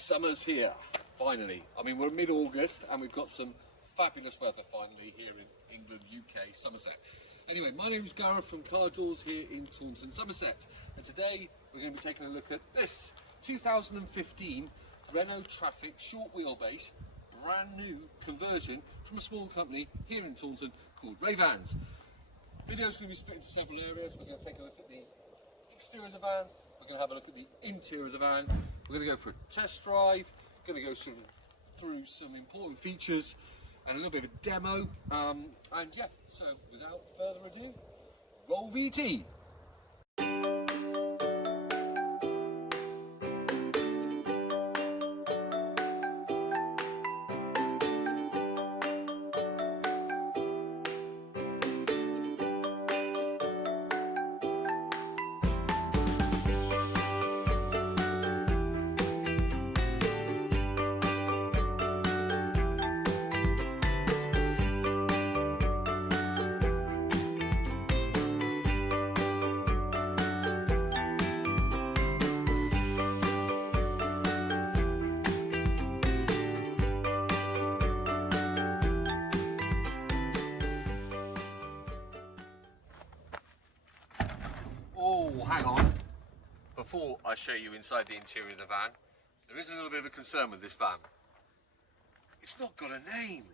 summer's here, finally. I mean, we're mid-August and we've got some fabulous weather finally here in England, UK, Somerset. Anyway, my name is Gareth from Daws here in Taunton, Somerset. And today we're going to be taking a look at this 2015 Renault Trafic short wheelbase, brand new conversion from a small company here in Taunton called Ray Vans. The video is going to be split into several areas. We're going to take a look at the exterior of the van, we're going to have a look at the interior of the van, we're going to go for a test drive, we're going to go through some important features and a little bit of a demo, and yeah, so without further ado, roll VT! Oh, hang on. Before I show you inside the interior of the van, there is a little bit of a concern with this van. It's not got a name.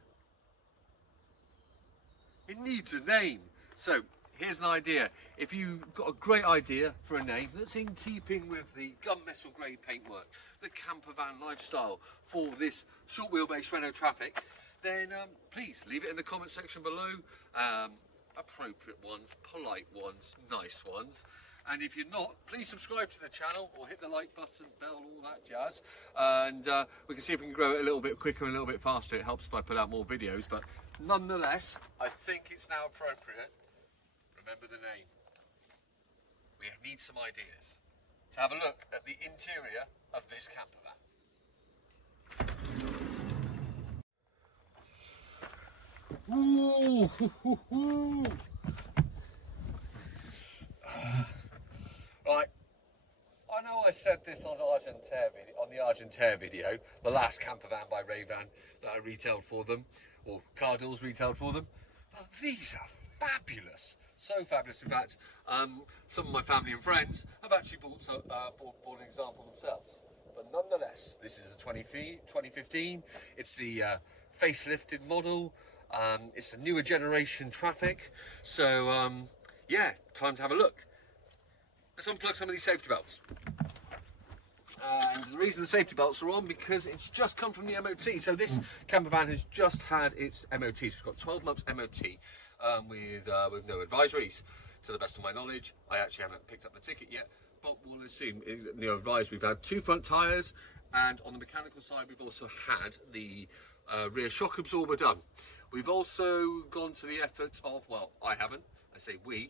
It needs a name. So here's an idea. If you've got a great idea for a name that's in keeping with the gunmetal grey paintwork, the Campervan lifestyle for this short wheelbase Renault Trafic, then please leave it in the comment section below. Appropriate ones, polite ones, nice ones. And if you're not, please subscribe to the channel or hit the like button, bell, all that jazz. And we can see if we can grow it a little bit quicker and a little bit faster. It helps if I put out more videos, but nonetheless, I think it's now appropriate. Remember the name. We need some ideas to have a look at the interior of this campervan. Ooh, hoo, hoo, hoo. Right, I know I said this on the Argentère video, the last campervan by Ray Van that I retailed for them, or Daws retailed for them. Well, these are fabulous, so fabulous. In fact, some of my family and friends have actually bought an example themselves. But nonetheless, this is a 2015. It's the facelifted model. It's a newer generation Trafic, so yeah, time to have a look. Let's unplug some of these safety belts. And the reason the safety belts are on, because it's just come from the MOT. So this campervan has just had its MOT. So it's got 12 months MOT with no advisories. To the best of my knowledge, I actually haven't picked up the ticket yet, but we'll assume advised. We've had 2 front tyres, and on the mechanical side, we've also had the rear shock absorber done. We've also gone to the effort of, well, I haven't, I say we,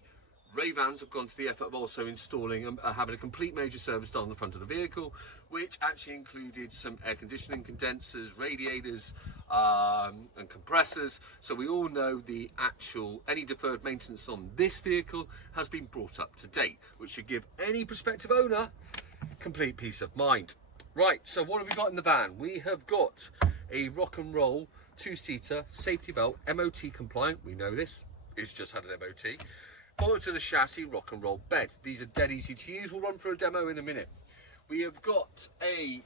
Ray Vans have gone to the effort of also installing, having a complete major service done on the front of the vehicle, which actually included some air conditioning condensers, radiators, and compressors. So we all know the any deferred maintenance on this vehicle has been brought up to date, which should give any prospective owner complete peace of mind. Right, so what have we got in the van? We have got a rock and roll 2-seater safety belt, MOT compliant. We know this, it's just had an MOT. Bolted to the chassis, rock and roll bed. These are dead easy to use. We'll run through a demo in a minute. We have got you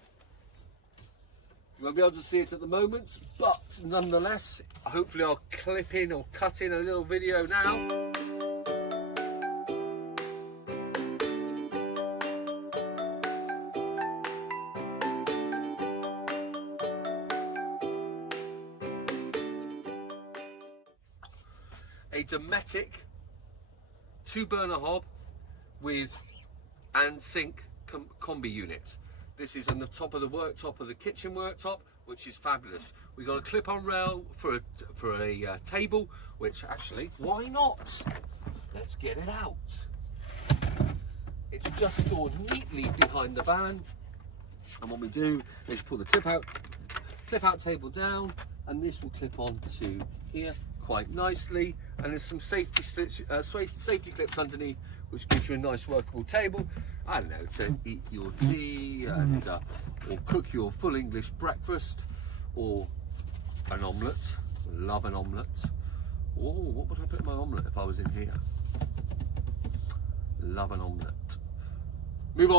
won't be able to see it at the moment, but nonetheless, hopefully I'll clip in or cut in a little video now. A Dometic 2-burner hob with and sink combi unit. This is on the top of the worktop of the kitchen worktop, which is fabulous. We've got a clip-on rail for a table, which actually, why not? Let's get it out. It's just stored neatly behind the van, and what we do is pull the clip-out table down, and this will clip on to here quite nicely, and there's some safety clips underneath, which gives you a nice workable table. I don't know, to eat your tea and or cook your full English breakfast, or an omelette. Love an omelette. Oh, what would I put in my omelette if I was in here? Love an omelette. Move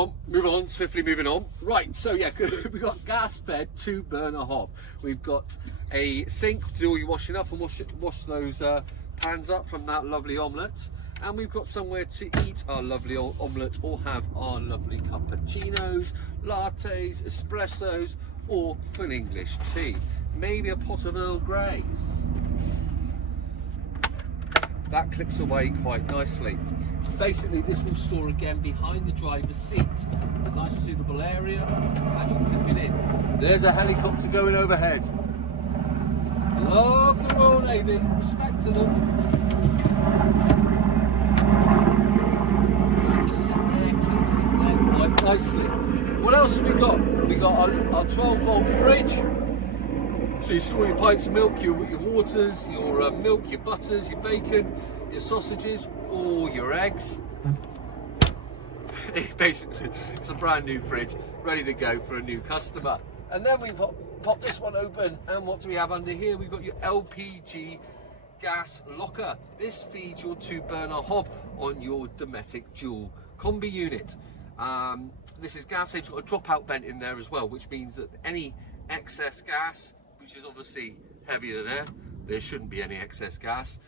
on, swiftly moving on. Right, so yeah, we've got gas-fed 2-burner hob. We've got a sink to do all your washing up and wash those pans up from that lovely omelette. And we've got somewhere to eat our lovely omelette or have our lovely cappuccinos, lattes, espressos, or full English tea. Maybe a pot of Earl Grey. That clips away quite nicely. Basically, this will store again behind the driver's seat. A nice suitable area, and you clip it in. There's a helicopter going overhead. Love the Royal Navy, respect to them. Keeps it there quite nicely. What else have we got? We got our 12-volt fridge. So you store your pints of milk, your waters, your milk, your butters, your bacon, your sausages, or your eggs. Basically, it's a brand new fridge, ready to go for a new customer. And then we pop this one open, and what do we have under here? We've got your LPG gas locker. This feeds your 2-burner hob on your Dometic dual combi unit. This is gas safe. It's got a dropout vent in there as well, which means that any excess gas, which is obviously heavier than air, there shouldn't be any excess gas,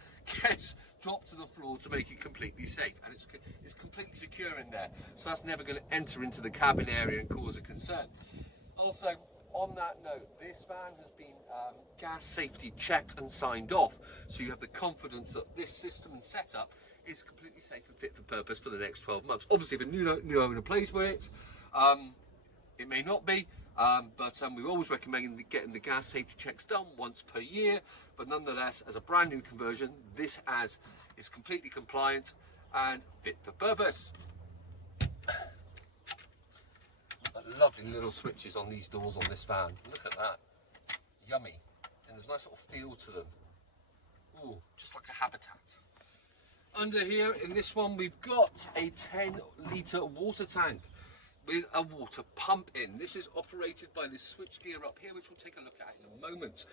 gets dropped to the floor to make it completely safe, and it's completely secure in there, so that's never going to enter into the cabin area and cause a concern. Also, on that note, this van has been gas safety checked and signed off, so you have the confidence that this system and setup is completely safe and fit for purpose for the next 12 months. Obviously, if a new owner plays with it, it may not be, but we always recommend getting the gas safety checks done once per year. But nonetheless, as a brand new conversion, this is completely compliant and fit for purpose. Lovely little switches on these doors on this van. Look at that, yummy, and there's a nice little feel to them. Ooh, just like a habitat. Under here in this one, we've got a 10-litre water tank with a water pump in. This is operated by this switch gear up here, which we'll take a look at in a moment.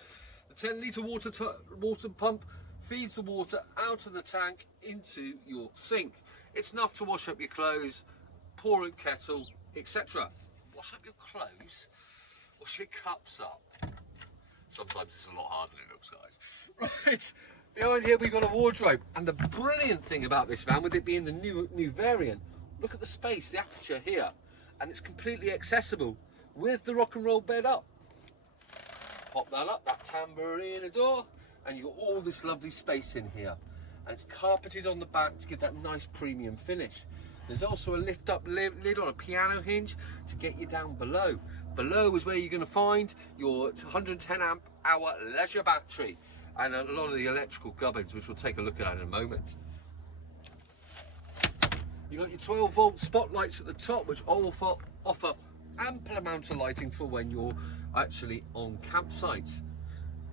The 10-litre water pump feeds the water out of the tank into your sink. It's enough to wash up your clothes, pour a kettle, etc. Wash up your clothes, wash your cups up. Sometimes it's a lot harder than it looks, guys. Right, behind here we've got a wardrobe. And the brilliant thing about this van, with it being the new variant, look at the space, the aperture here. And it's completely accessible with the rock and roll bed up. Pop that up, that tambourine door, and you've got all this lovely space in here. And it's carpeted on the back to give that nice premium finish. There's also a lift up lid on a piano hinge to get you down below. Below is where you're going to find your 110 amp hour leisure battery and a lot of the electrical gubbins, which we'll take a look at in a moment. You've got your 12-volt spotlights at the top, which offer ample amount of lighting for when you're actually on campsite.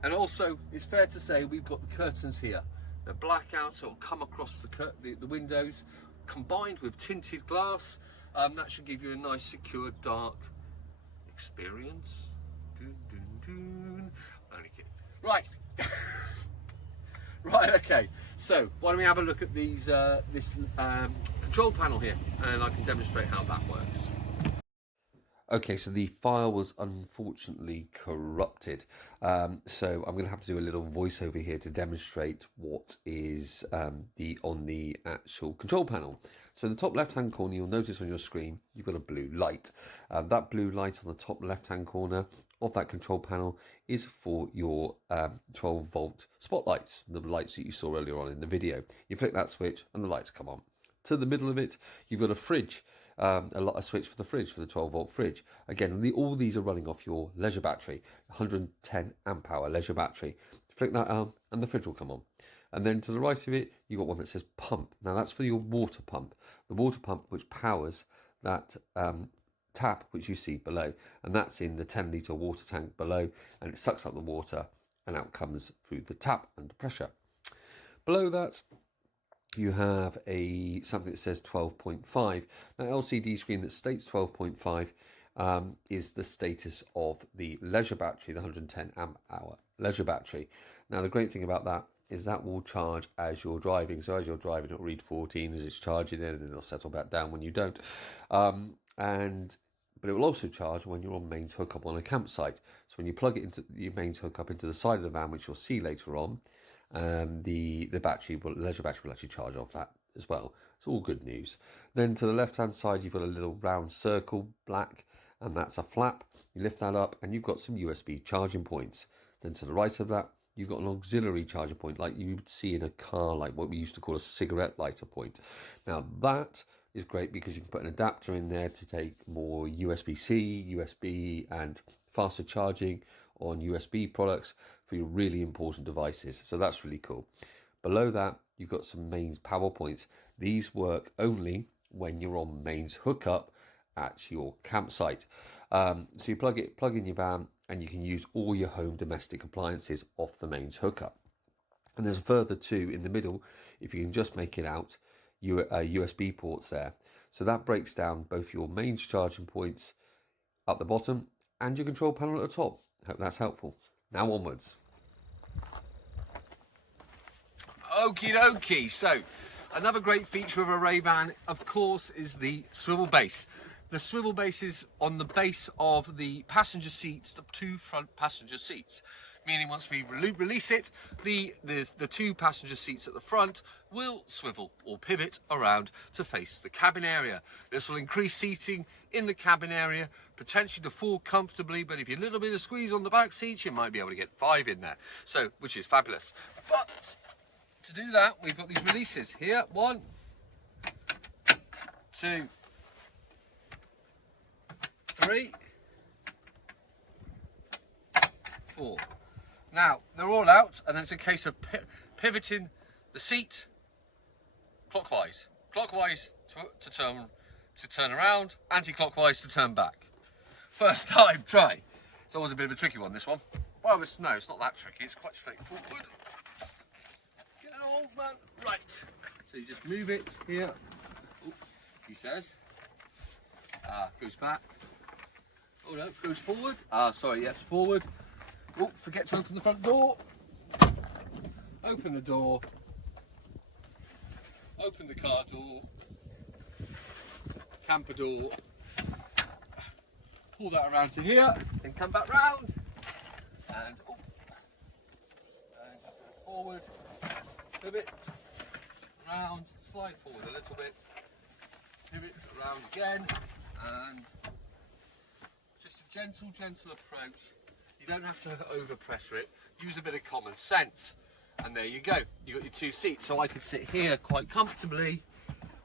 And also, it's fair to say, we've got the curtains here. They're blackout, so it'll come across the windows, combined with tinted glass. That should give you a nice, secure, dark experience. Dun, dun, dun. Only kidding. Right. Right, okay, so why don't we have a look at this control panel here, and I can demonstrate how that works. Okay, so the file was unfortunately corrupted, so I'm going to have to do a little voiceover here to demonstrate what is on the actual control panel. So in the top left hand corner, you'll notice on your screen you've got a blue light. That blue light on the top left hand corner of that control panel is for your 12-volt spotlights, the lights that you saw earlier on in the video. You flick that switch and the lights come on. To the middle of it, you've got a fridge, a switch for the fridge, for the 12-volt fridge. Again, all these are running off your leisure battery, 110 amp hour leisure battery. Flick that on and the fridge will come on. And then to the right of it, you've got one that says pump. Now that's for your water pump. The water pump which powers that tap which you see below. And that's in the 10-litre water tank below. And it sucks up the water and out comes through the tap under pressure. Below that, you have something that says 12.5. That LCD screen that states 12.5 is the status of the leisure battery, the 110 amp hour leisure battery. Now, the great thing about that is that will charge as you're driving. So as you're driving, it'll read 14 as it's charging in, and then it'll settle back down when you don't. But it will also charge when you're on mains hookup on a campsite. So when you plug it into your mains hookup into the side of the van, which you'll see later on, the leisure battery will actually charge off that as well. It's all good news. Then to the left hand side, you've got a little round circle, black, and that's a flap. You lift that up and you've got some USB charging points. Then to the right of that, you've got an auxiliary charger point like you would see in a car, like what we used to call a cigarette lighter point. Now that is great because you can put an adapter in there to take more USB-C, USB and faster charging on USB products for your really important devices. So that's really cool. Below that, you've got some mains power points. These work only when you're on mains hookup at your campsite. So you plug in your van and you can use all your home domestic appliances off the mains hookup. And there's a further two in the middle, if you can just make it out, USB ports there. So that breaks down both your mains charging points at the bottom and your control panel at the top. Hope that's helpful. Now onwards. Okie dokie. So another great feature of a Ray van, of course, is the swivel base. The swivel base is on the base of the passenger seats, the two front passenger seats. Meaning once we release it, the two passenger seats at the front will swivel or pivot around to face the cabin area. This will increase seating in the cabin area, potentially to 4 comfortably, but if you a little bit of squeeze on the back seats, you might be able to get 5 in there. So, which is fabulous. But to do that, we've got these releases here. 1, 2, 3, 4. Now, they're all out, and then it's a case of pivoting the seat clockwise to turn around, anti-clockwise to turn back. First time try. It's always a bit of a tricky one, this one. Well, it's not that tricky. It's quite straightforward. Get an old man. Right. So you just move it here. Ooh, he says. Goes back. Oh no, goes forward. Sorry, yes, forward. Oh, forget to open the front door. Open the door. Open the car door. Camper door. Pull that around to here and come back round. And, and forward. Pivot. Round. Slide forward a little bit. Pivot around again. And just a gentle approach. You don't have to over pressure it. Use a bit of common sense. And there you go. You got your 2 seats. So I could sit here quite comfortably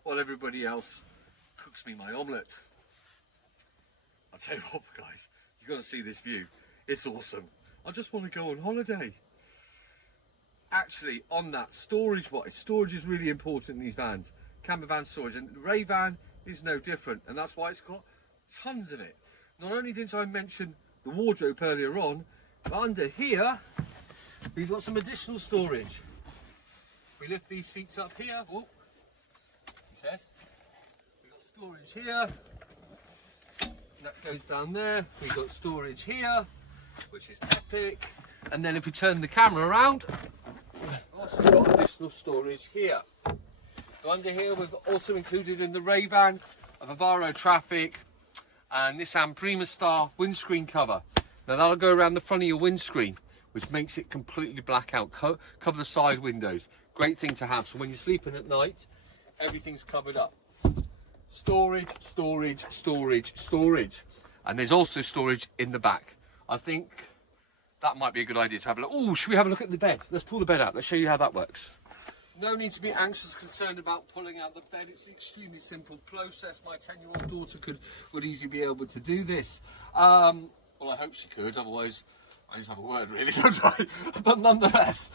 while everybody else cooks me my omelette. I'll tell you what, guys, you've got to see this view. It's awesome. I just want to go on holiday. Actually, on that, storage-wise, storage is really important in these vans. Camper van storage, and the Ray van is no different, and that's why it's got tons of it. Not only did I mention the wardrobe earlier on, but under here, we've got some additional storage. We lift these seats up here. Whoop, he says. We've got storage here. That goes down there. We've got storage here, which is epic. And then if we turn the camera around, we've also got additional storage here. So under here, we've also included in the Ray van a Renault Trafic and Nissan Prima Star windscreen cover. Now that'll go around the front of your windscreen, which makes it completely black out. Cover the side windows. Great thing to have. So when you're sleeping at night, everything's covered up. Storage, storage, storage, storage. And there's also storage in the back. I think that might be a good idea to have a look. Oh, should we have a look at the bed? Let's pull the bed out. Let's show you how that works. No need to be anxious, concerned about pulling out the bed. It's an extremely simple process. My 10-year-old daughter would easily be able to do this. Well, I hope she could. Otherwise, I just have a word, really, don't I? But nonetheless,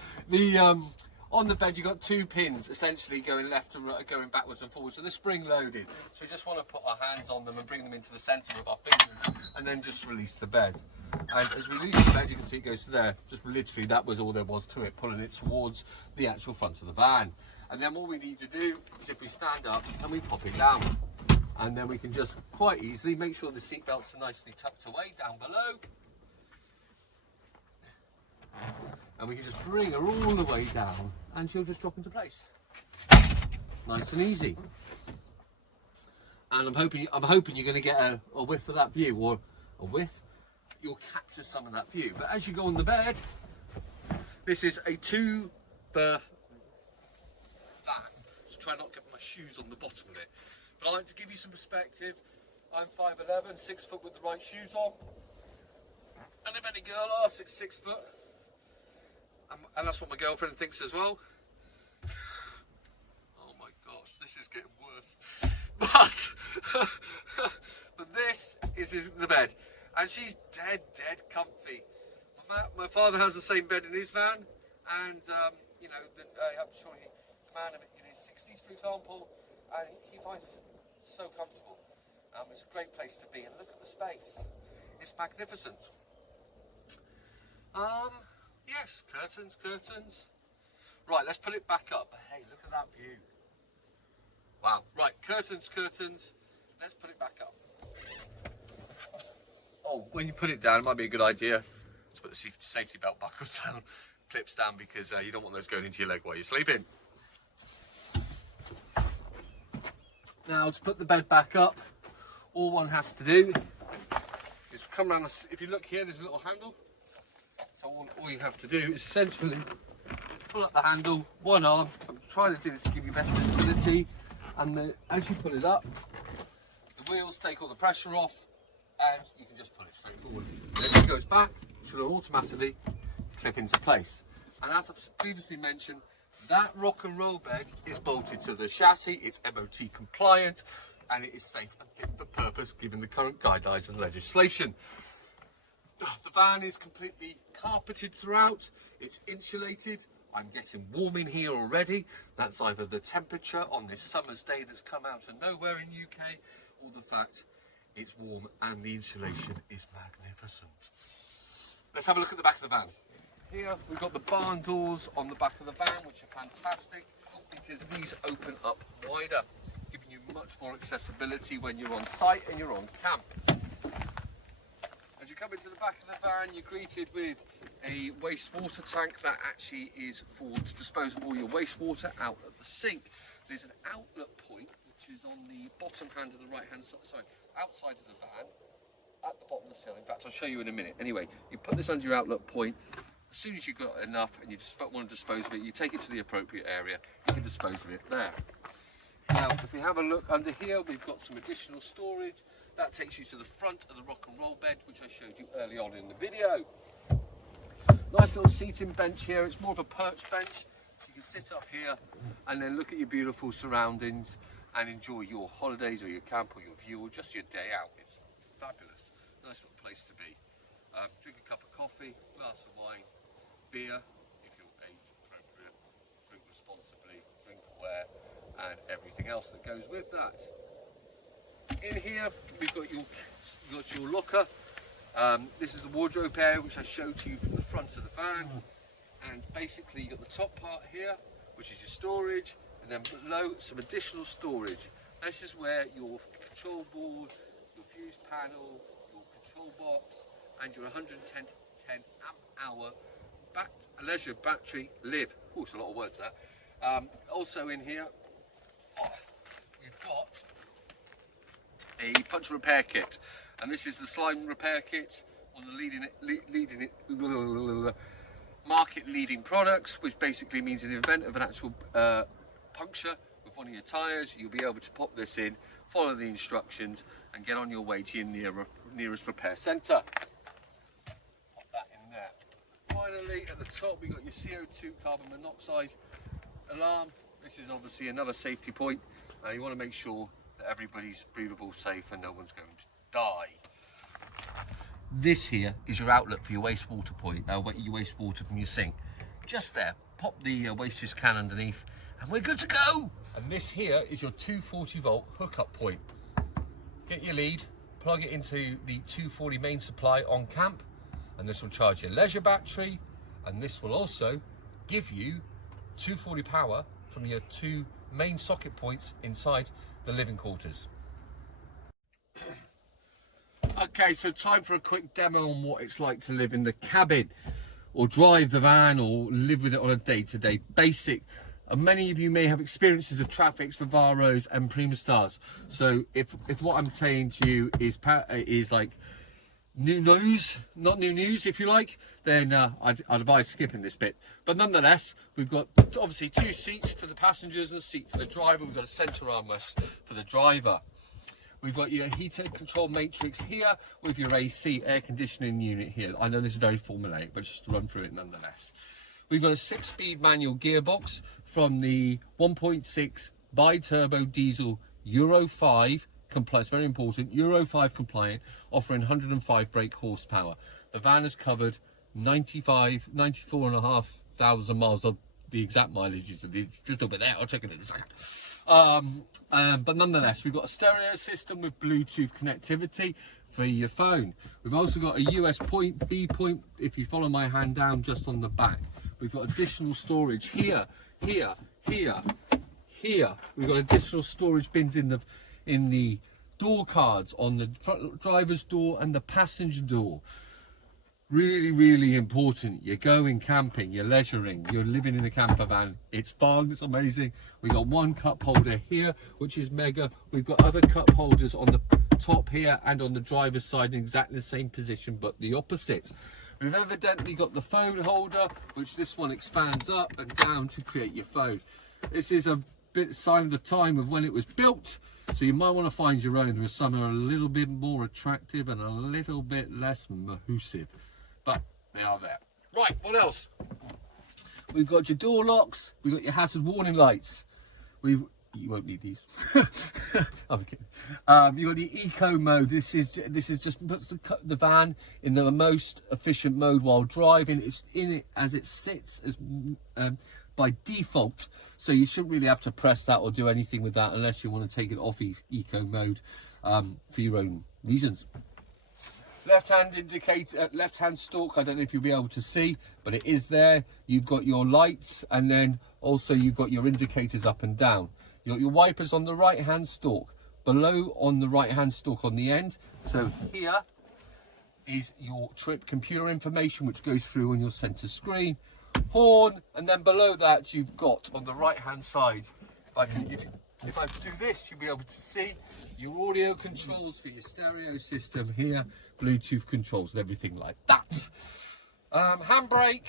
on the bed, you've got 2 pins, essentially going left and right, going backwards and forwards. So they're spring-loaded. So we just want to put our hands on them and bring them into the centre of our fingers, and then just release the bed. And as we release the bed, you can see it goes to there. Just literally, that was all there was to it, pulling it towards the actual front of the van. And then all we need to do is, if we stand up and we pop it down, And then we can just quite easily make sure the seat belts are nicely tucked away down below. And we can just bring her all the way down and she'll just drop into place. Nice and easy. And I'm hoping you're going to get a whiff of that view, or a whiff. You'll capture some of that view. But as you go on the bed, this is a 2-berth van. So try not to get my shoes on the bottom of it. But I like to give you some perspective. I'm 5'11", 6 foot with the right shoes on. And if any girl asks, it's 6 foot. And that's what my girlfriend thinks as well. Oh my gosh, this is getting worse. But this is the bed. And she's dead comfy. My father has the same bed in his van. And, you know, I'm sure the man in his 60s, for example, and he finds it so comfortable. It's a great place to be. And look at the space. It's magnificent. Yes, curtains. Right, let's put it back up. Hey, look at that view. Wow. Right, curtains. Let's put it back up. Oh, when you put it down, it might be a good idea to put the safety belt buckles down, clips down, because you don't want those going into your leg while you're sleeping. Now, to put the bed back up, all one has to do is come around. If you look here, there's a little handle. So all you have to do is essentially pull up the handle, one arm. I'm trying to do this to give you best visibility. And as you pull it up, the wheels take all the pressure off, and you can just pull it straight forward. And if it goes back, it will automatically clip into place. And as I've previously mentioned, that rock and roll bed is bolted to the chassis. It's MOT compliant, and it is safe and fit for purpose given the current guidelines and legislation. The van is completely carpeted throughout. It's insulated. I'm getting warm in here already. That's either the temperature on this summer's day that's come out of nowhere in UK, or the fact it's warm and the insulation is magnificent. Let's have a look at the back of the van. Here we've got the barn doors on the back of the van, which are fantastic because these open up wider, giving you much more accessibility when you're on site and you're on camp. As you come into the back of the van, you're greeted with a wastewater tank that actually is for to dispose of all your wastewater out at the sink. There's an outlet point which is on the bottom hand of the right hand side, sorry, outside of the van, at the bottom of the sill. In fact, I'll show you in a minute. Anyway, you put this under your outlet point. As soon as you've got enough and you just want to dispose of it, you take it to the appropriate area, you can dispose of it there. Now, if we have a look under here, we've got some additional storage. That takes you to the front of the rock and roll bed, which I showed you early on in the video. Nice little seating bench here. It's more of a perch bench. So you can sit up here and then look at your beautiful surroundings and enjoy your holidays or your camp or your view or just your day out. It's fabulous. Nice little place to be. Drink a cup of coffee, glass of wine, beer, if you're age appropriate, drink responsibly, drink aware, and everything else that goes with that. In here, we've got your locker. This is the wardrobe area, which I showed to you from the front of the van. And basically, you've got the top part here, which is your storage, and then below, some additional storage. This is where your control board, your fuse panel, your control box, and your 110 amp hour leisure battery live. Oh, it's a lot of words there. Also in here, we've got a puncture repair kit, and this is the slime repair kit, one of the market leading products, which basically means in the event of an actual puncture with one of your tyres, you'll be able to pop this in, follow the instructions, and get on your way to your nearest repair centre. Pop that in there. Finally, at the top, we've got your CO2 carbon monoxide alarm. This is obviously another safety point. You want to make sure that everybody's breathable, safe, and no one's going to die. This here is your outlet for your wastewater point, your wastewater from your sink. Just there, pop the waste can underneath, and we're good to go. And this here is your 240 volt hookup point. Get your lead, plug it into the 240 main supply on camp, and this will charge your leisure battery, and this will also give you 240 power from your two main socket points inside the living quarters. Okay, so time for a quick demo on what it's like to live in the cabin, or drive the van, or live with it on a day-to-day basis. Many of you may have experiences of Trafics, Vivaros and Primastars. So if what I'm saying to you is like new news, not new news if you like, then I'd advise skipping this bit. But nonetheless, we've got obviously 2 seats for the passengers and a seat for the driver. We've got a centre armrest for the driver. We've got your heater control matrix here with your AC air conditioning unit here. I know this is very formulaic, but just to run through it nonetheless. We've got a 6-speed manual gearbox from the 1.6 bi-turbo diesel Euro 5 compliant, very important, Euro 5 compliant, offering 105 brake horsepower. The van has covered 94,500 miles. The exact mileage is just over there. I'll check it in a second. But nonetheless, we've got a stereo system with Bluetooth connectivity for your phone. We've also got a US point, B point, if you follow my hand down just on the back. We've got additional storage here. We've got additional storage bins in the door cards on the driver's door and the passenger door. Really, really important. You're going camping, you're leisuring, you're living in a camper van. It's fun, it's amazing. We've got 1 cup holder here, which is mega. We've got other cup holders on the top here and on the driver's side in exactly the same position, but the opposite. We've evidently got the phone holder, which this one expands up and down to create your phone. This is a bit sign of the time of when it was built, so you might want to find your own. There's some are a little bit more attractive and a little bit less mahoosive, but they are there. Right, what else? We've got your door locks, we've got your hazard warning lights. You won't need these. I'm kidding. You've got the eco mode. This is just puts the van in the most efficient mode while driving. It's in it as it sits as by default, so you shouldn't really have to press that or do anything with that unless you want to take it off eco mode for your own reasons. Left-hand indicator, left-hand stalk, I don't know if you'll be able to see, but it is there. You've got your lights, and then also you've got your indicators up and down. You've got your wipers on the right-hand stalk, below on the right-hand stalk on the end. So here is your trip computer information, which goes through on your center screen. Horn, and then below that you've got on the right-hand side, if I do this, you'll be able to see your audio controls for your stereo system here, Bluetooth controls and everything like that. Handbrake,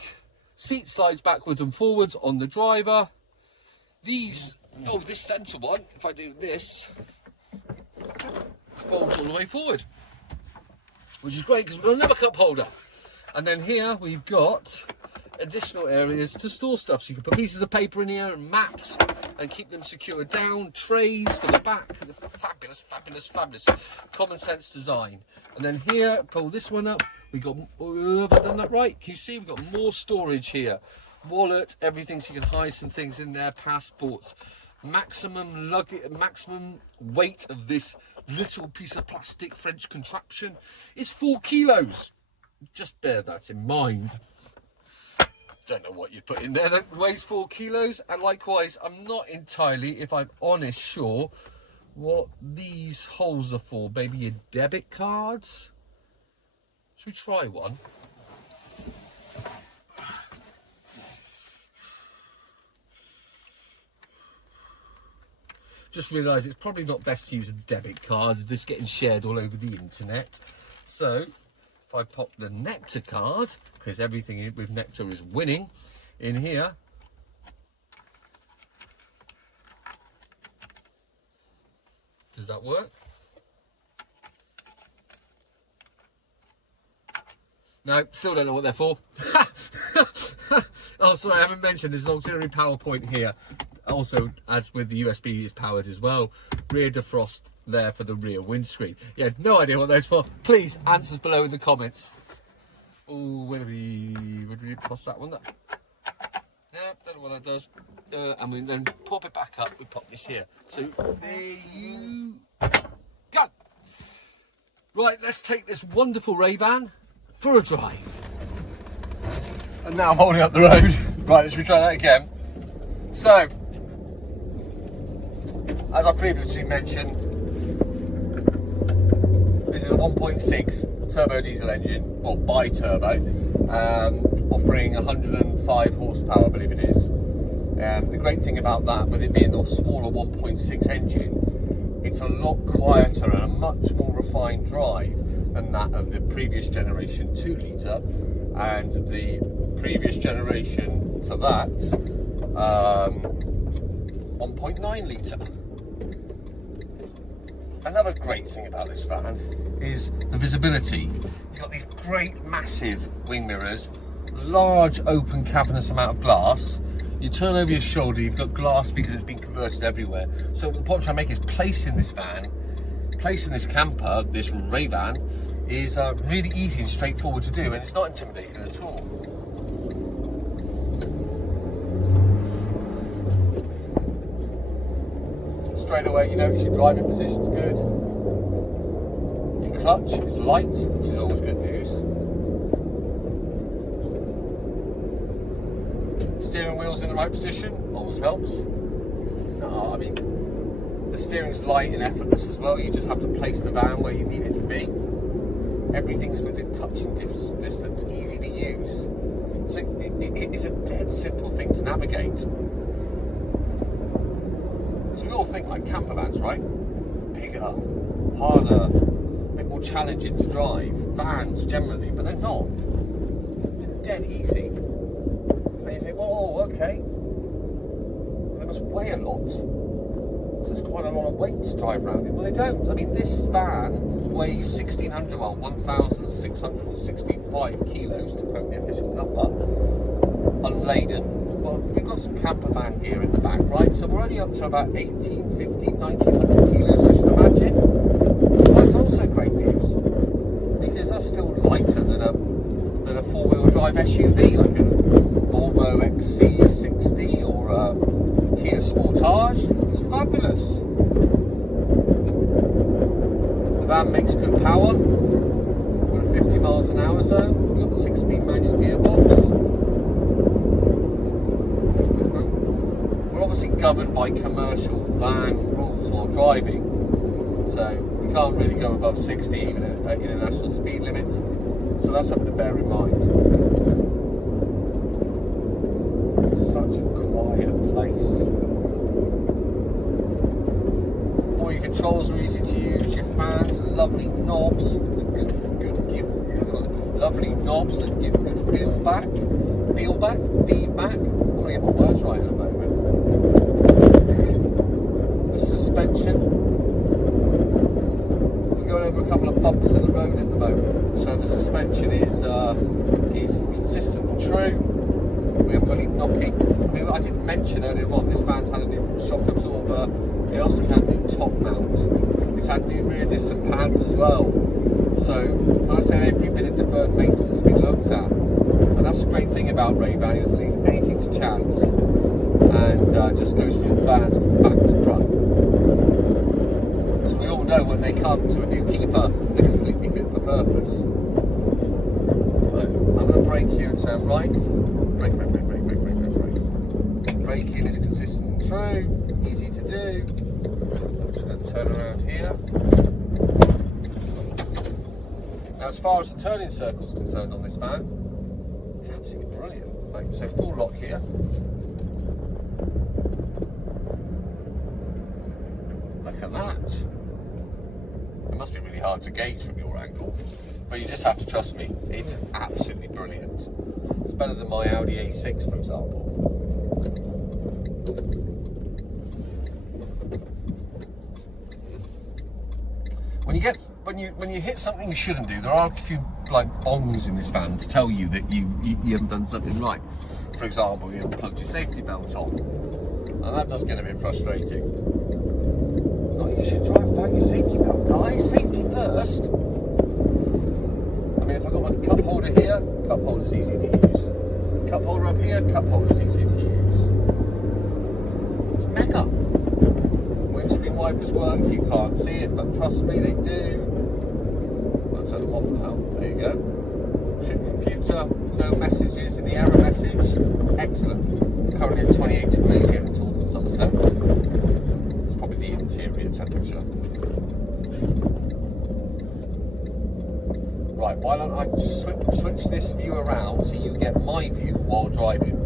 seat slides backwards and forwards on the driver. This centre one, if I do this, folds all the way forward, which is great because we've got another cup holder. And then here we've got additional areas to store stuff, so you can put pieces of paper in here and maps and keep them secure down, trays for the back. Fabulous, fabulous, fabulous common sense design. And then here, pull this one up, we got, have I done that right? Can you see we've got more storage here? Wallet, everything, so you can hide some things in there, passports. Maximum luggage, maximum weight of this little piece of plastic French contraption is 4 kilos. Just bear that in mind. Don't know what you put in there that weighs 4 kilos, and likewise I'm not entirely, if I'm honest, sure what these holes are for. Maybe your debit cards? Should we try one? Just realised it's probably not best to use a debit card, this getting shared all over the internet. So if I pop the Nectar card, because everything with Nectar is winning, in here. Does that work? No, still don't know what they're for. Oh, sorry, I haven't mentioned there's an auxiliary power point here. Also, as with the USB, is powered as well. Rear defrost there for the rear windscreen. Yeah, no idea what those for. Please, answers below in the comments. Oh, where do we toss that one up? Yeah, don't know what that does. And we then pop it back up. We pop this here. So there you go. Right, let's take this wonderful Ray van for a drive. And now I'm holding up the road. Right, let's retry that again. So, as I previously mentioned, This is a 1.6 turbo diesel engine, or bi-turbo, offering 105 horsepower, I believe it is. The great thing about that, with it being a smaller 1.6 engine, it's a lot quieter and a much more refined drive than that of the previous generation 2 litre, and the previous generation to that 1.9 litre. Another great thing about this van is the visibility. You've got these great massive wing mirrors, large open cavernous amount of glass. You turn over your shoulder, you've got glass because it's been converted everywhere. So the point I'm trying to make is placing this van, placing this camper, this Ray van, is really easy and straightforward to do, and it's not intimidating at all. Straight away, you notice your driving position's good. Your clutch is light, which is always good news. Steering wheel's in the right position, always helps. I mean, the steering's light and effortless as well. You just have to place the van where you need it to be. Everything's within touching distance, easy to use. So it's a dead simple thing to navigate. So we all think like camper vans, right? Bigger, harder, a bit more challenging to drive. Vans generally, but they're not. They're dead easy. And you think, oh, okay. They must weigh a lot. So it's quite a lot of weight to drive around in. Well, they don't. I mean, this van weighs 1,665 kilos, to quote the official number, unladen. But we've got some camper van gear in the back, right? So we're only up to about 1,850, 1,900 kilos, I should imagine. That's also great news, because that's still lighter than a four-wheel drive SUV, like a Volvo XC60 or a Kia Sportage. It's fabulous. The van makes good power. We're at 50 miles an hour zone. We've got the 6-speed manual gearbox. We're obviously governed by commercial van rules while driving, so we can't really go above 60 even at international speed limits. So that's something to bear in mind. It's such a quiet place. All your controls are easy to use. Your fans, lovely knobs, lovely knobs that give good feedback. I'm gonna get my words right in a moment. The suspension. We're going over a couple of bumps in the road at the moment, so the suspension is consistent and true. We haven't got any knocking. I mean, I didn't mention earlier on, this van's had a new shock absorber. It also had a new top mount. It's had new rear disc and pads as well. So when I say every bit of deferred maintenance has been looked at, and that's the great thing about Ray van, he doesn't leave anything to chance, and just goes through the van from back to front. So we all know when they come to a new keeper, they're completely fit for purpose. But I'm going to brake here and turn right. Brake. Braking is consistent and true, easy to do. I'm just going to turn around here. Now, as far as the turning circle is concerned on this van, it's absolutely brilliant. Right, so full lock here. Look at that. It must be really hard to gauge from your angle, but you just have to trust me. It's absolutely brilliant. It's better than my Audi A6, for example. When you hit something you shouldn't do, there are a few like bongs in this van to tell you that you haven't done something right. For example, you haven't plugged your safety belt on, and that does get a bit frustrating. Oh, you should drive without your safety belt, guys. Safety first. I mean, if I've got my cup holder here, cup holder's easy to use. Cup holder up here, cup holder's easy to use. It's mega. Windscreen wipers work, you can't see it, but trust me, they do. I'll turn them off now, there you go. Trip computer, no messages in the error message, excellent. We're currently at 28 degrees here in Taunton, Somerset. It's probably the interior temperature. Right, why don't I switch this view around so you get my view while driving.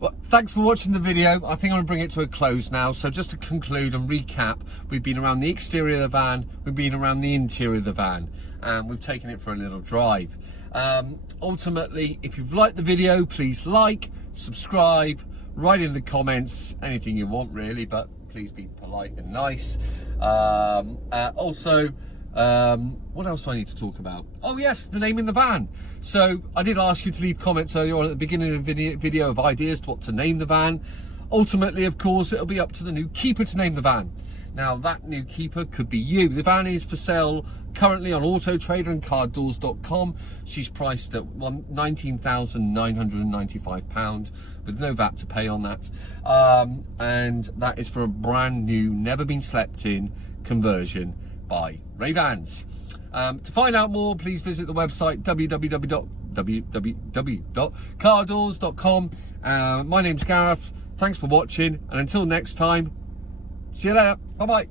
Well, thanks for watching the video. I think I'm going to bring it to a close now. So just to conclude and recap, we've been around the exterior of the van, we've been around the interior of the van, and we've taken it for a little drive. Ultimately, if you've liked the video, please like, subscribe, write in the comments, anything you want really, but please be polite and nice. What else do I need to talk about? Oh yes, the name in the van. So I did ask you to leave comments earlier on at the beginning of the video of ideas to what to name the van. Ultimately, of course, it'll be up to the new keeper to name the van. Now that new keeper could be you. The van is for sale currently on Auto Trader and cardoors.com. She's priced at £19,995 with no VAT to pay on that. And that is for a brand new, never been slept in conversion by Ray Vans. To find out more, please visit the website www.cardoors.com. My name's Gareth. Thanks for watching, and until next time, see you later. Bye bye.